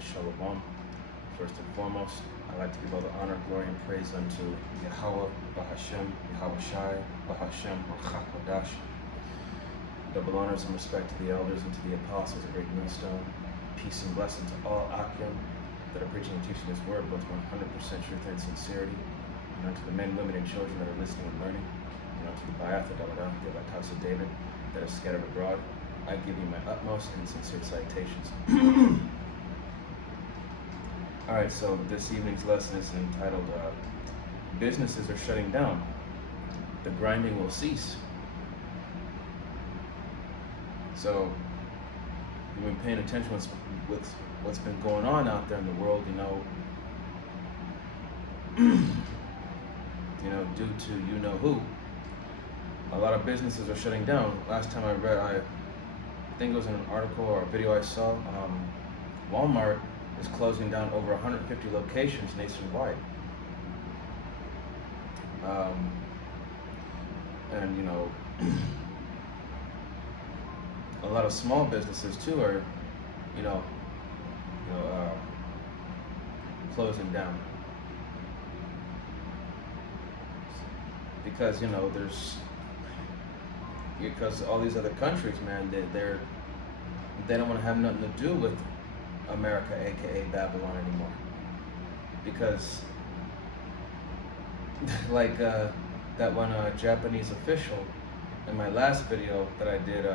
and Shalom. First and foremost, I'd like to give all the honor, glory, and praise unto Yahweh, Bahashem, Yahweh Shai, Bahashem, Ruach HaKodash. Double honors and respect to the elders and to the apostles of Great Millstone. Peace and blessing to all Akim that are preaching and teaching His word, both 100% truth and sincerity. And unto the men, women, and children that are listening and learning. And unto the Ba'ath, the Dawada, the Batas of David that are scattered abroad. I give you my utmost and sincere citations. All right, so this evening's lesson is entitled, Businesses Are Shutting Down. The grinding will cease. So, you've been paying attention with what's been going on out there in the world, due to you-know-who. A lot of businesses are shutting down. Last time I read, I think it was in an article or a video I saw, Walmart is closing down over 150 locations nationwide. A lot of small businesses too are, closing down. Because, because all these other countries, man, they don't want to have nothing to do with America, aka Babylon, anymore. Because, like that one Japanese official in my last video that I did,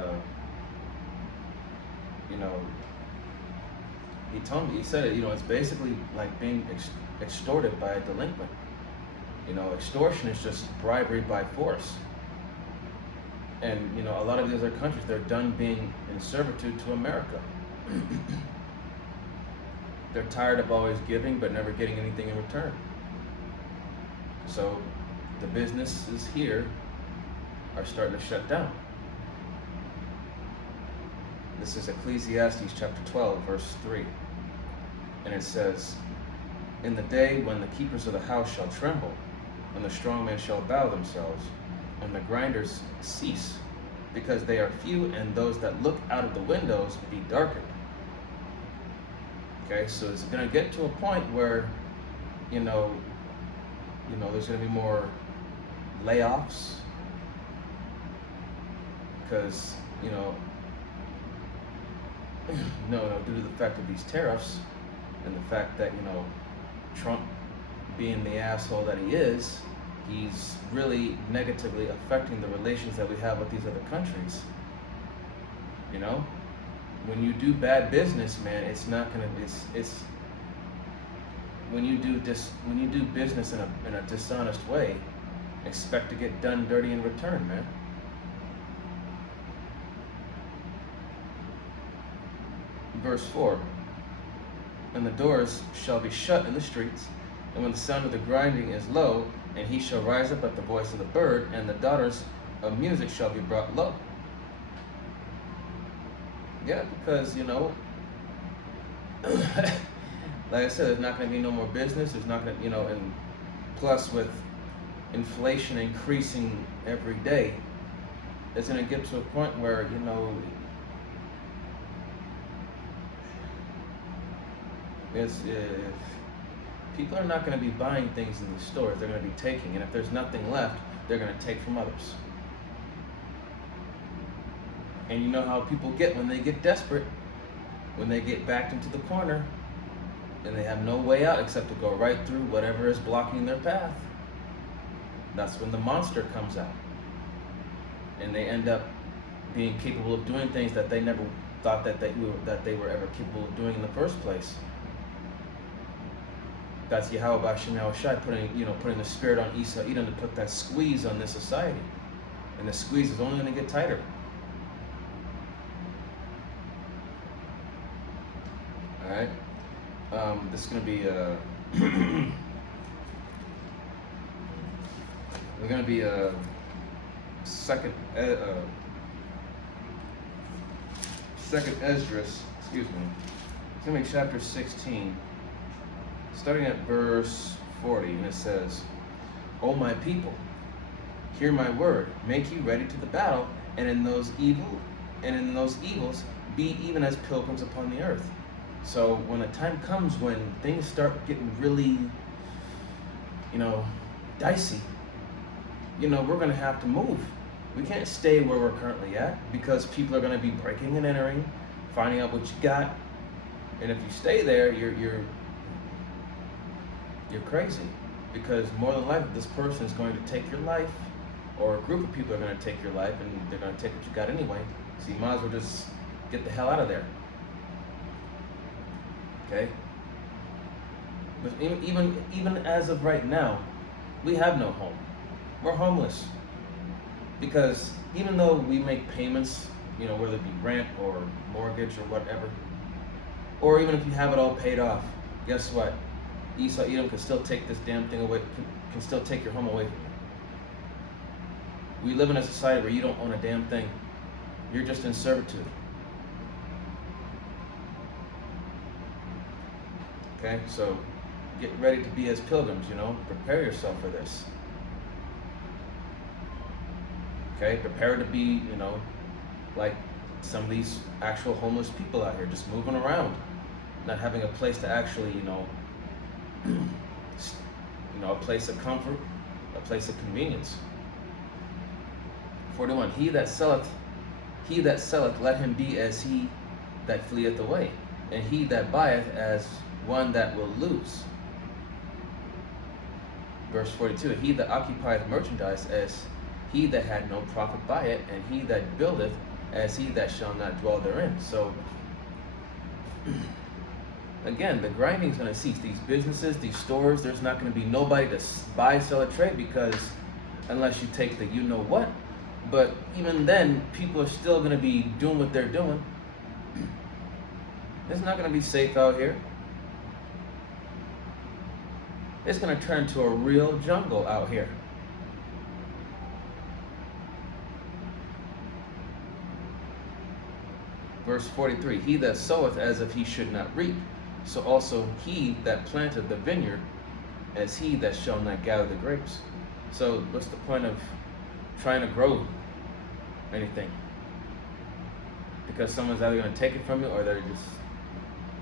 he told me, he said it, it's basically like being extorted by a delinquent. Extortion is just bribery by force. And, a lot of these other countries, they're done being in servitude to America. They're tired of always giving, but never getting anything in return. So, the businesses here are starting to shut down. This is Ecclesiastes chapter 12, verse 3. And it says, "In the day when the keepers of the house shall tremble, and the strong men shall bow themselves, and the grinders cease, because they are few, and those that look out of the windows be darkened." Okay, so it's gonna get to a point where, there's gonna be more layoffs, because, due to the fact of these tariffs, and the fact that, Trump being the asshole that he is, he's really negatively affecting the relations that we have with these other countries. When you do bad business, man, it's not gonna. It's when you do business in a dishonest way, expect to get done dirty in return, man. Verse 4. "And the doors shall be shut in the streets, and when the sound of the grinding is low, and he shall rise up at the voice of the bird, and the daughters of music shall be brought low." Yeah, because, like I said, there's not going to be no more business. There's not going to, and plus with inflation increasing every day, it's going to get to a point where, people are not going to be buying things in the stores. They're going to be taking, and if there's nothing left, they're going to take from others. And you know how people get when they get desperate, when they get backed into the corner, and they have no way out except to go right through whatever is blocking their path. That's when the monster comes out. And they end up being capable of doing things that they never thought that they were ever capable of doing in the first place. That's Yahweh B'Shem Yahweh Shai putting the spirit on Esau Edom to put that squeeze on this society. And the squeeze is only going to get tighter. Alright? This is going to be we're going to be second Esdras, excuse me. It's going to be chapter 16. Starting at verse 40, and it says, "O my people, hear my word, make you ready to the battle, and in those evils be even as pilgrims upon the earth." So when a time comes when things start getting really, dicey, we're going to have to move. We can't stay where we're currently at because people are going to be breaking and entering, finding out what you got. And if you stay there, you're crazy, because more than likely this person is going to take your life, or a group of people are going to take your life, and they're going to take what you got anyway. So you might as well just get the hell out of there. Okay? But even as of right now, we have no home. We're homeless. Because even though we make payments, whether it be rent or mortgage or whatever, or even if you have it all paid off, guess what? Esau Edom can still take this damn thing away, can still take your home away from you. We live in a society where you don't own a damn thing. You're just in servitude. Okay, so get ready to be as pilgrims, prepare yourself for this. Okay, prepare to be, like some of these actual homeless people out here, just moving around, not having a place to actually, a place of comfort, a place of convenience. 41, he that selleth, let him be as he that fleeth away, and he that buyeth as one that will lose. Verse 42, he that occupieth merchandise as he that had no profit by it, and he that buildeth as he that shall not dwell therein. So, again, the grinding is going to cease. These businesses, these stores, there's not going to be nobody to buy, sell, or trade, because unless you take the you-know-what. But even then, people are still going to be doing what they're doing. It's not going to be safe out here. It's going to turn to a real jungle out here. Verse 43, he that soweth as if he should not reap, so also he that planted the vineyard as he that shall not gather the grapes. So what's the point of trying to grow anything? Because someone's either going to take it from you, or they're just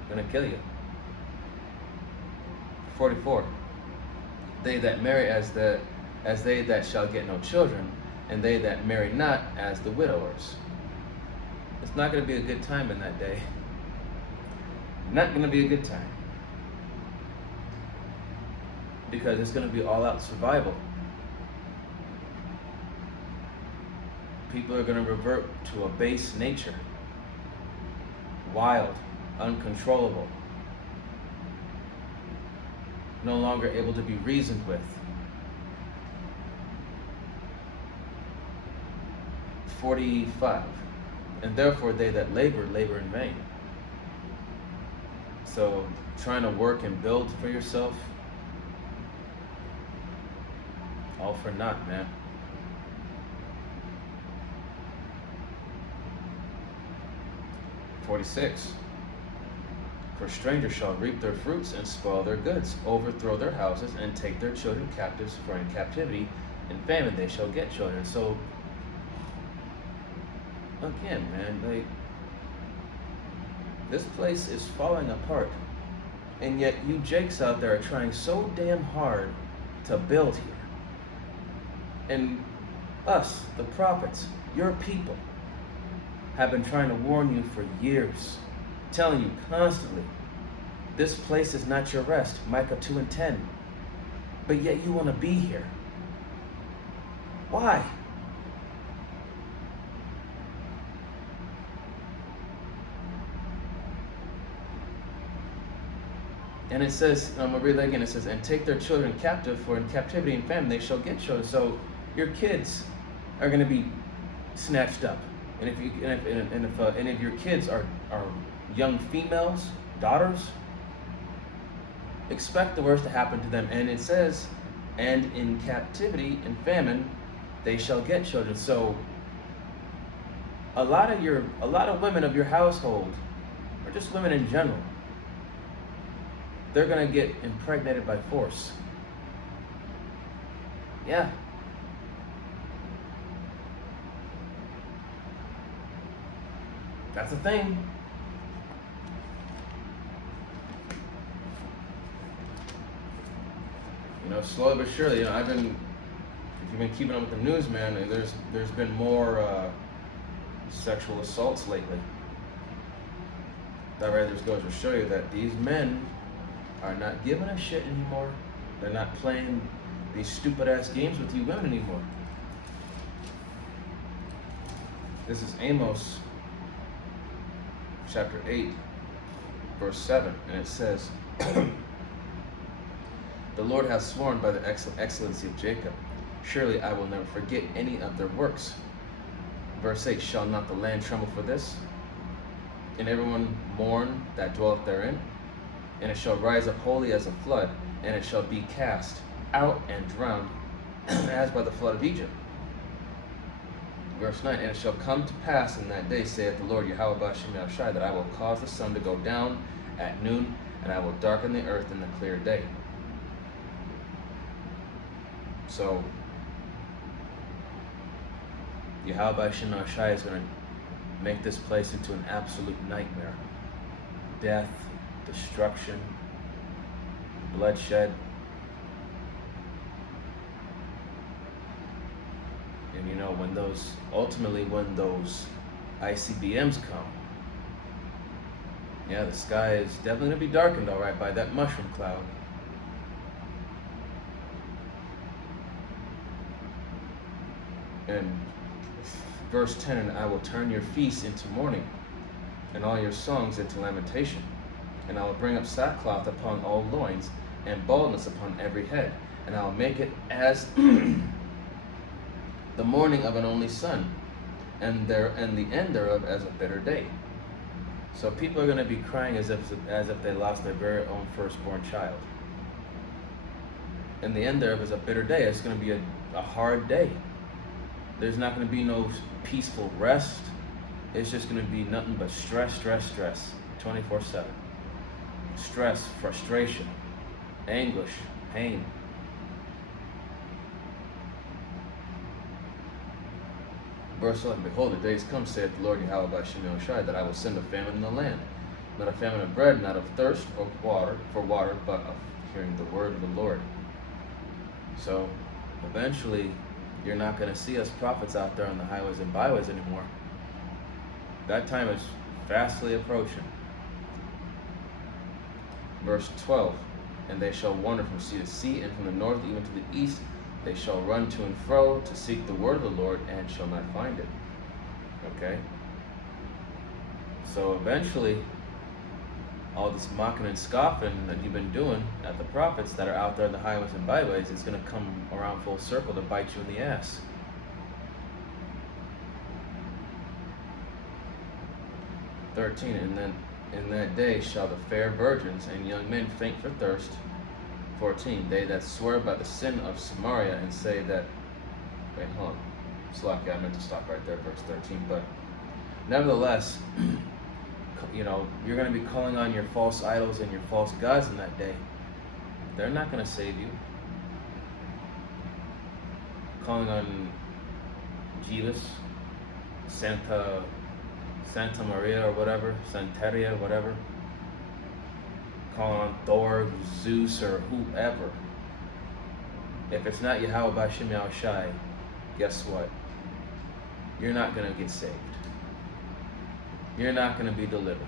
going to kill you. 44, they that marry as they that shall get no children, and they that marry not as the widowers. It's not going to be a good time in that day. Not going to be a good time. Because it's going to be all out survival. People are going to revert to a base nature. Wild, uncontrollable. No longer able to be reasoned with. 45. And therefore they that labor in vain. So trying to work and build for yourself, all for naught, man. 46. For strangers shall reap their fruits and spoil their goods, overthrow their houses, and take their children captives, for in captivity and famine they shall get children. So again, man, this place is falling apart, and yet you jakes out there are trying so damn hard to build here. And us, the prophets, your people, have been trying to warn you for years, telling you constantly, this place is not your rest, Micah 2:10. But yet you want to be here. Why? And it says, I'm going to read that again, it says, and take their children captive, for in captivity and famine they shall get children. So your kids are going to be snatched up. And if any of your kids are young females, daughters, expect the worst to happen to them. And it says, and in captivity and famine they shall get children. So a lot of women of your household, or just women in general, they're going to get impregnated by force. Yeah. That's a thing. slowly but surely, if you've been keeping up with the news, man, there's been more sexual assaults lately. That right there goes to show you that these men are not giving a shit anymore. They're not playing these stupid ass games with you women anymore. This is Amos chapter 8, verse 7, and it says, the Lord hath sworn by the excellency of Jacob, surely I will never forget any of their works. Verse 8, shall not the land tremble for this? And everyone mourn that dwelleth therein? And it shall rise up wholly as a flood, and it shall be cast out and drowned as by the flood of Egypt. Verse 9, and it shall come to pass in that day, saith the Lord Yahweh Ba'ashem Yahushai, that I will cause the sun to go down at noon, and I will darken the earth in the clear day. So, Yahweh Ba'ashem Yahushai is going to make this place into an absolute nightmare. Death, destruction, bloodshed. And when those ICBMs come, the sky is definitely going to be darkened, all right, by that mushroom cloud. And verse 10, and I will turn your feasts into mourning, and all your songs into lamentation. And I will bring up sackcloth upon all loins, and baldness upon every head. And I will make it as the morning of an only son, and the end thereof as a bitter day. So people are going to be crying as if they lost their very own firstborn child. And the end thereof is a bitter day. It's going to be a hard day. There's not going to be no peaceful rest. It's just going to be nothing but stress, 24/7. Stress, frustration, anguish, pain. Verse 11, behold, the days come, saith the Lord Yahweh Ba'ashem Yahushai, that I will send a famine in the land, not a famine of bread, not of thirst or water, but of hearing the word of the Lord. So, eventually, you're not going to see us prophets out there on the highways and byways anymore. That time is fastly approaching. Verse 12, and they shall wander from sea to sea, and from the north even to the east. They shall run to and fro to seek the word of the Lord, and shall not find it. Okay? So eventually, all this mocking and scoffing that you've been doing at the prophets that are out there on the highways and byways is going to come around full circle to bite you in the ass. (13) And then in that day shall the fair virgins and young men faint for thirst. 14, they that swear by the sin of Samaria and say that, wait, hold on, Slacky, I meant to stop right there, verse 13, but nevertheless, you're going to be calling on your false idols and your false gods in that day. They're not going to save you. Calling on Jesus, Santa Maria or whatever, Santeria, whatever. Calling on Thor, Zeus, or whoever. If it's not Yahweh Ba'ashem Yahushai, guess what? You're not going to get saved. You're not going to be delivered.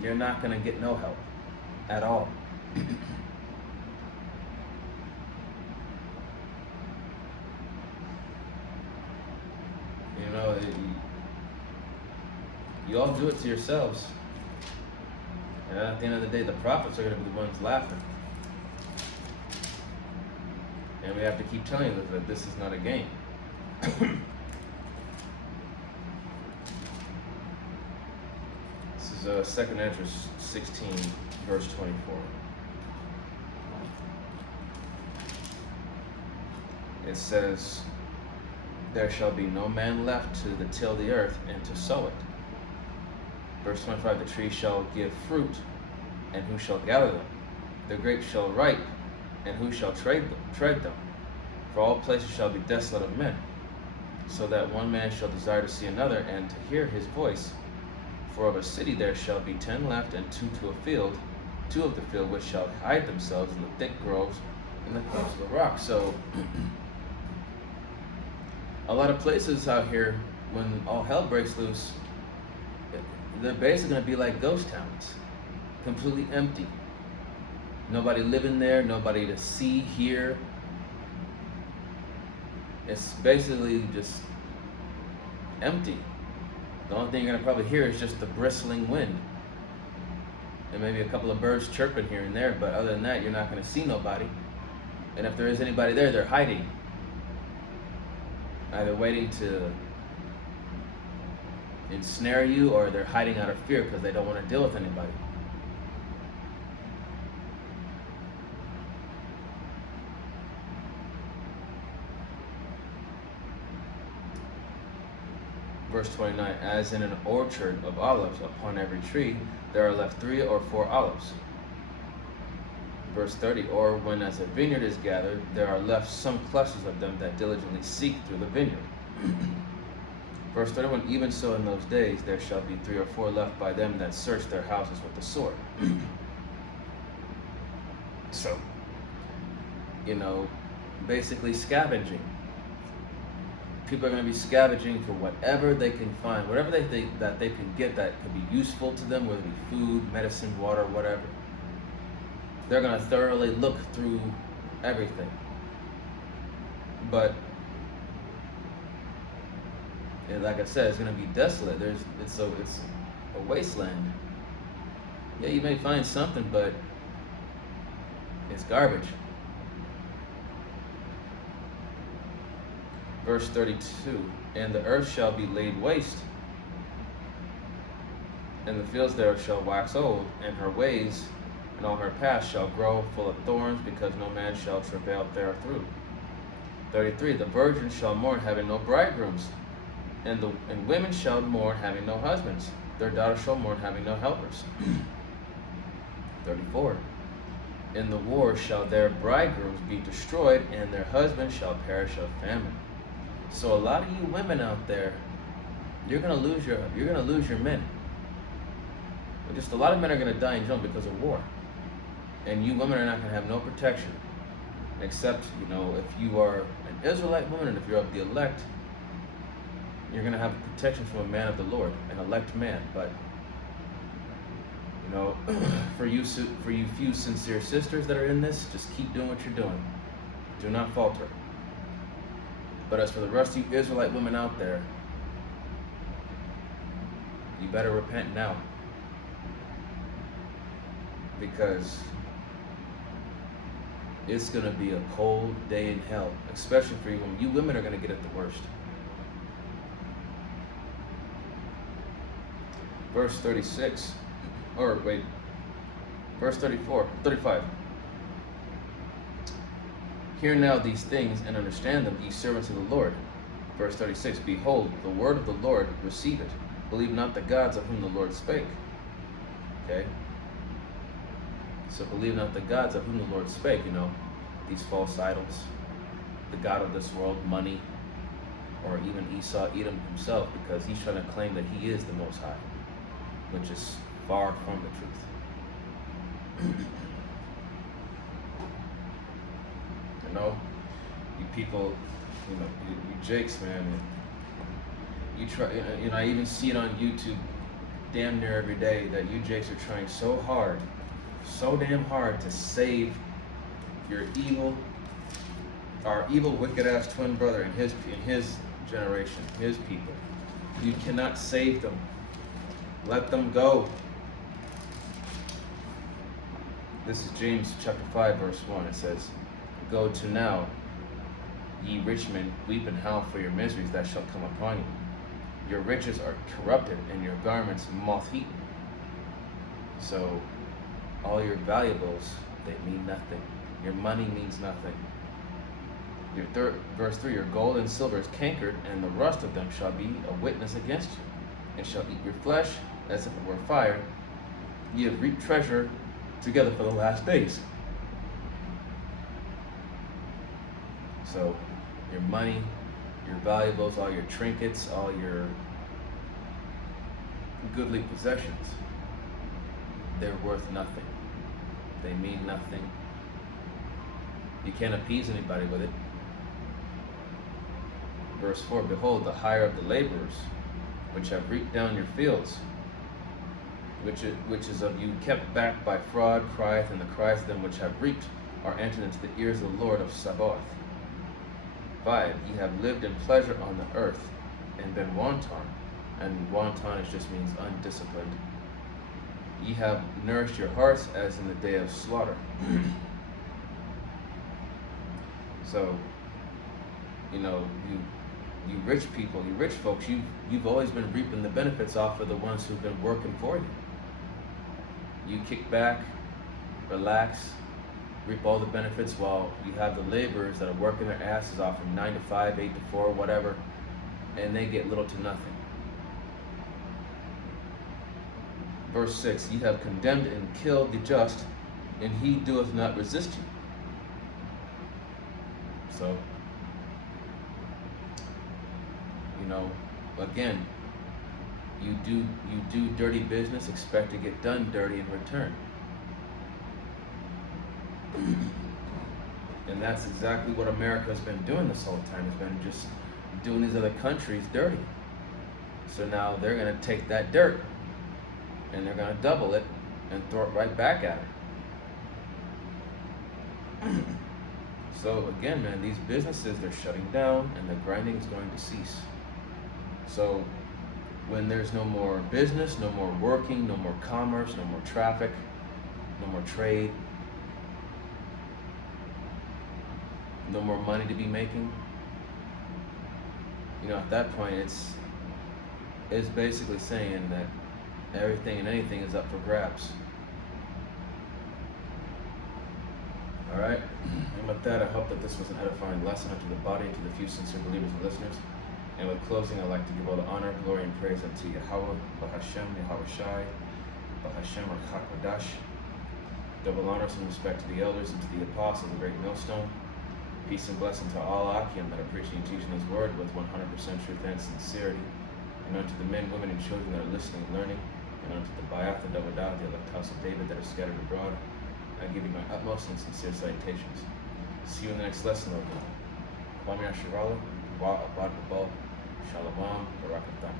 You're not going to get no help at all. You all do it to yourselves. And at the end of the day, the prophets are going to be the ones laughing. And we have to keep telling you that this is not a game. This is 2 Esdras 16, verse 24. It says, there shall be no man left to till the earth and to sow it. Verse 25, the tree shall give fruit, and who shall gather them? The grapes shall ripe, and who shall tread them? For all places shall be desolate of men, so that one man shall desire to see another, and to hear his voice. For of a city there shall be 10 left, and 2 to a field, 2 of the field which shall hide themselves in the thick groves, in the clefts of the rock. So a lot of places out here, when all hell breaks loose, they're basically going to be like ghost towns, completely empty. Nobody living there, nobody to see, hear. It's basically just empty. The only thing you're going to probably hear is just the bristling wind. And maybe a couple of birds chirping here and there, but other than that, you're not going to see nobody. And if there is anybody there, they're hiding. Either waiting to ensnare you, or they're hiding out of fear because they don't want to deal with anybody. Verse 29, as in an orchard of olives, upon every tree there are left 3 or 4 olives. Verse 30, or when as a vineyard is gathered, there are left some clusters of them that diligently seek through the vineyard. Verse 31, even so in those days there shall be 3 or 4 left by them that search their houses with the sword. So, basically scavenging. People are going to be scavenging for whatever they can find, whatever they think that they can get that could be useful to them, whether it be food, medicine, water, whatever. They're going to thoroughly look through everything. But, like I said, it's going to be desolate. It's a wasteland. Yeah, you may find something, but it's garbage. Verse 32, and the earth shall be laid waste, and the fields thereof shall wax old, and her ways and all her paths shall grow full of thorns, because no man shall travail therethrough. 33, the virgins shall mourn, having no bridegrooms, and women shall mourn, having no husbands. Their daughters shall mourn, having no helpers. 34, in the war shall their bridegrooms be destroyed, and their husbands shall perish of famine. So a lot of you women out there, you're gonna lose your men. Just a lot of men are gonna die in jail because of war, and you women are not gonna have no protection, except if you are an Israelite woman and if you're of the elect, you're gonna have protection from a man of the Lord, an elect man. But for you few sincere sisters that are in this, just keep doing what you're doing. Do not falter. But as for the rest of you Israelite women out there, you better repent now. Because it's going to be a cold day in hell, especially for you women. You women are going to get it the worst. Verse 36, verse 35. Hear now these things and understand them, ye servants of the Lord. Verse 36, behold, the word of the Lord, receive it. Believe not the gods of whom the Lord spake. Okay? So believe not the gods of whom the Lord spake, these false idols, the god of this world, money, or even Esau, Edom himself, because he's trying to claim that he is the Most High, which is far from the truth. You people, you jakes, man. You try, I even see it on YouTube damn near every day that you jakes are trying so damn hard to save our evil, wicked ass twin brother in his generation, his people. You cannot save them. Let them go. This is James chapter 5, verse 1. It says, go to now, ye rich men, weep and howl for your miseries that shall come upon you. Your riches are corrupted, and your garments moth-eaten. So, all your valuables, they mean nothing. Your money means nothing. Verse 3, your gold and silver is cankered, and the rust of them shall be a witness against you, and shall eat your flesh as if it were fire. Ye have reaped treasure together for the last days. So, your money, your valuables, all your trinkets, all your goodly possessions, they're worth nothing. They mean nothing. You can't appease anybody with it. Verse 4, behold, the hire of the laborers, which have reaped down your fields, which is of you kept back by fraud, crieth, and the cries of them which have reaped are entered into the ears of the Lord of Sabaoth. 5, ye have lived in pleasure on the earth, and been wanton, and wanton just means undisciplined. Ye have nourished your hearts as in the day of slaughter. So, you rich people, you rich folks, you've always been reaping the benefits off of the ones who've been working for you. You kick back, relax, reap all the benefits while you have the laborers that are working their asses off from 9 to 5, 8 to 4, whatever, and they get little to nothing. Verse 6, ye have condemned and killed the just, and he doeth not resist you. So, again, you do dirty business, expect to get done dirty in return. And that's exactly what America has been doing this whole time. It's been just doing these other countries dirty. So now they're going to take that dirt and they're going to double it and throw it right back at it. So again, man, these businesses, they're shutting down and the grinding is going to cease. So when there's no more business, no more working, no more commerce, no more traffic, no more trade, no more money to be making, at that point it's basically saying that everything and anything is up for grabs. All right, and with that, I hope that this was an edifying lesson unto the body and to the few sincere believers and listeners. And with closing, I'd like to give all the honor, glory, and praise unto Yahweh, Bahashem, Yahweh Shai, Bahashem, or Chakodash. Double honors and respect to the elders and to the apostles, the great millstone. Peace and blessing to all Akim that are preaching and teaching His word with 100% truth and sincerity. And unto the men, women, and children that are listening and learning. And unto the Bayath and Dawadah, the elect house of David that are scattered abroad. I give you my utmost and sincere salutations. See you in the next lesson, Lord God. Kwame Ashirala, Wa Abad Babal, Shalom, Barakatah.